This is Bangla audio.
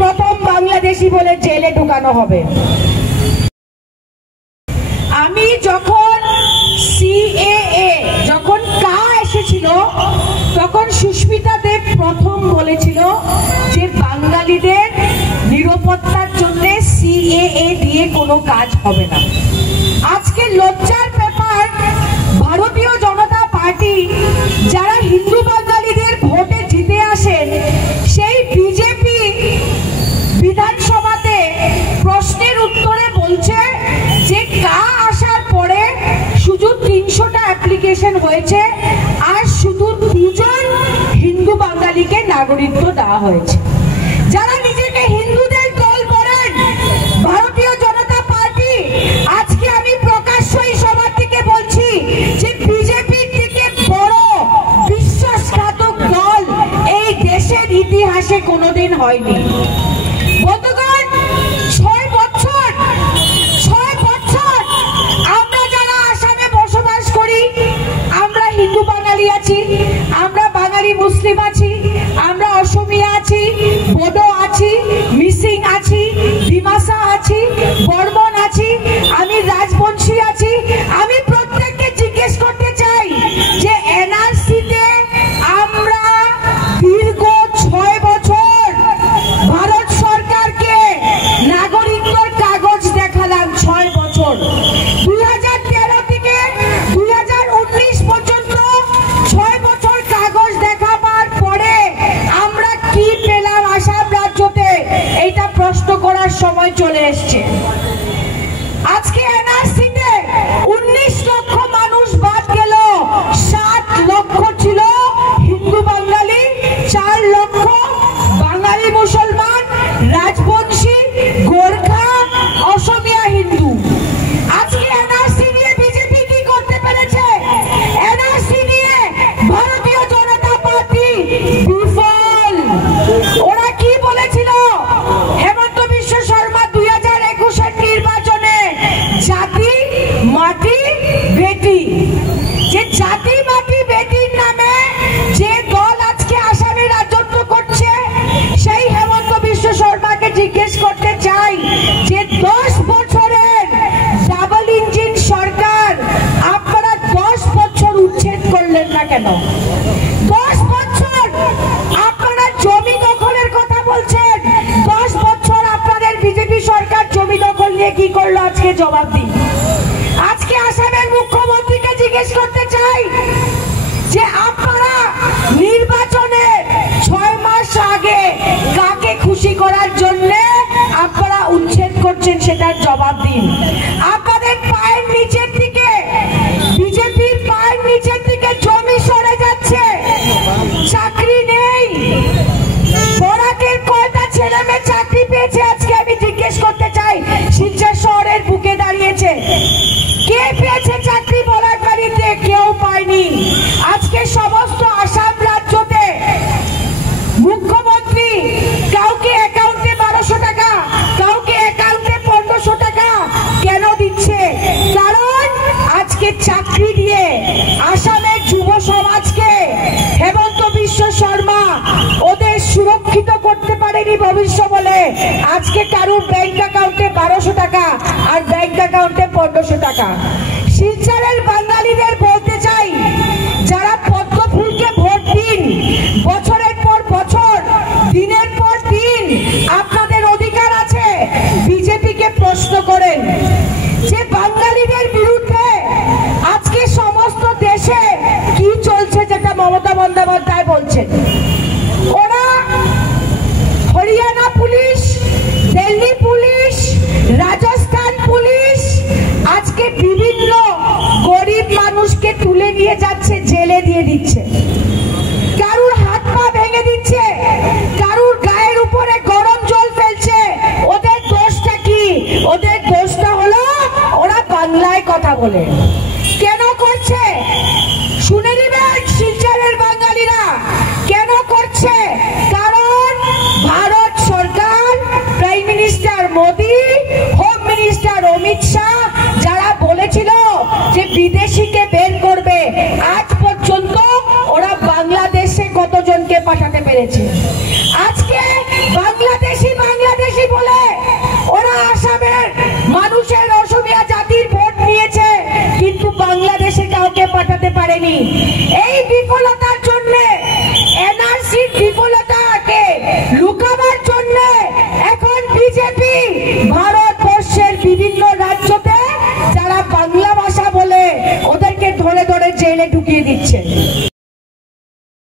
প্রথম বাংলাদেশি বলে জেলে ঢুকানো হবে। আমি যখন সিএএ যখন এসেছিল তখন সুস্মিতা দেব প্রথম বলেছিল যে বাঙালিদের নিরাপত্তার জন্য সিএএ দিয়ে কোনো কাজ হবে না। আজকে লজ্জার ব্যাপার, ভারতীয় জনতা পার্টি যারা হিন্দু বাঙালিদের ভোটে জিতে আসেন, সেই বিজেপি বিধানসভাতে প্রশ্নের উত্তরে বলছে যে আসার পরে শুধু 300টা অ্যাপ্লিকেশন হয়েছে আর শুধু 2জন হিন্দু বাঙালিকে নাগরিকত্ব দেওয়া হয়েছে। যারা নিজেকে হিন্দুদের দল করেন ভারতীয় জনতা পার্টি, আজকে আমি প্রকাশ্যই সবার থেকে বলছি যে বিজেপির থেকে বড় বিশ্বাসঘাতক দল এই দেশের ইতিহাসে কোনোদিন হয়নি। বন্ধুগণ, 6 বছর আমরা যারা আসামে বসবাস করি, আমরা হিন্দু বাঙালি আছি, আমরা বাঙালি মুসলিম আছি, আমরা অসমিয়া আছি, বোডো আছি, মিসিং আছি, ডিমাসা আছি, বর্মন আছি, আমি রাজবংশী আছি। আমি প্রত্যেককে জিজ্ঞেস করতে চাই যে এনআরসিতে আমরা দীর্ঘ 6 বছর ভারত সরকারকে নাগরিকত্বের কাগজ দেখালাম। 6 বছর 2013 থেকে 2019 পর্যন্ত 6 বছর কাগজ দেখাবার পরে আমরা কি পেলাম আসাম রাজ্যতে, এইটা প্রশ্ন করার সময় চলে এসছে। আজকে এনআরসিতে 19 লক্ষ মানুষ বাদ গেল, 7 লক্ষ ছিল হিন্দু বাঙালি, 4 লক্ষ বাঙালি মুসলমান, রাজবংশী, গোর্খা, অসমিয়া হিন্দু। আজকে এনআরসি নিয়ে বিজেপি কি করতে পেরেছে? এনআরসি নিয়ে ভারতীয় জনতা পার্টি বিফল। ওরা কি বলেছিল? হেমন্ত বিশ্ব শর্মা 2021-এর নির্বাচনে জাতি মাটি বেটি, যে জাতি মাটি বেটির নামে যে দল আজকে আসামে রাজত্ব করছে, সেই হেমন্ত বিশ্ব শর্মাকে জিজ্ঞেস করতে চাই যে 10 বছরের ডাবল ইঞ্জিন সরকার আপনারা 10 বছর উচ্ছেদ করলেন না কেন? 10 বছর আপনারা জমি দখলের কথা বলছেন, 10 বছর আপনাদের বিজেপি সরকার জমি দখল নিয়ে কি করলো আজকে জবাব দিন। আজকে আসামের মুখ্যমন্ত্রীকে জিজ্ঞেস করতে চাই যে আপনারা নির্বাচনে 6 মাস আগে কাকে খুশি করার জন্য আপনারা উচ্ছেদ করছেন, সেটার জবাব দিন। আপনাদের পায়ের নিচের দিকে, বিজেপির পায়ের নিচের দিকে জমি সরে যাচ্ছে, চাকরি নেই। বরাকের কয়টা ছেলে মেয়ে চাকরি পেয়েছে আজকে আমি জিজ্ঞেস করতে চাই? শিলচর শহরের বুকে দাঁড়িয়েছে, কে পেয়েছে চাকরি? বরাক বাড়িতে কেউ পায়নি। আজকে সমস্ত আসাম রাজ্যতে মুখ্যমন্ত্রী কাউকে অ্যাকাউন্টে 1200 টাকা, কাউকে অ্যাকাউন্টে 1500 টাকা কেন দিচ্ছে? কারণ আজকে চাকরি দিয়ে আসামের যুব সমাজকে হেমন্ত বিশ্ব শর্মা ওদের সুরক্ষিত করতে পারেনি ভবিষ্যৎ বলে আজকে কারুর ব্যাংক অ্যাকাউন্টে 1200 টাকা আর ব্যাংক অ্যাকাউন্টে 1500 টাকা। শিলচরের বাঙালিদের বলতে চাই, যারা পদ্ম ফুলকে ভোট দিন, বছরের পর বছর, দিনের পর দিন আপনাদের অধিকার আছে, বিজেপিকে প্রশ্ন করেন যে বাঙালিদের বিরুদ্ধে আজকে সমস্ত দেশে কি চলছে, যেটা মমতা বন্দ্যোপাধ্যায় বলছেন। ওরা Haryana police, Delhi police, Rajasthan police আজকে বিভিন্ন গরিব মানুষকে তুলে নিয়ে যাচ্ছে, জেলে দিয়ে দিচ্ছে, কারুর হাত পা ভেঙে দিচ্ছে, কারুর গায়ের উপরে গরম জল ফেলছে। ওদের দোষটা কি? ওদের দোষটা হলো ওরা বাংলায় কথা বলে। কেন করছে শুনে নিবেন শিলচরের বাঙালিরা, কেন করছে? কারণ ভারত সরকার, prime minister Modi, home minister Amit Shah যারা বলেছিল যে বিদেশিকে বের করবে, আজ পর্যন্ত ওরা বাংলাদেশে কতজনকে পাঠাতে পেরেছে? আজকে বাংলাদেশি পারেনি। এই বিফলতার জন্য, এনআরসির বিফলতাকে লুকাবার জন্য এখন বিজেপি ভারতবর্ষের বিভিন্ন রাজ্যতে যারা বাংলা ভাষা বলে ওদেরকে ধরে ধরে জেলে ঢুকিয়ে দিচ্ছে।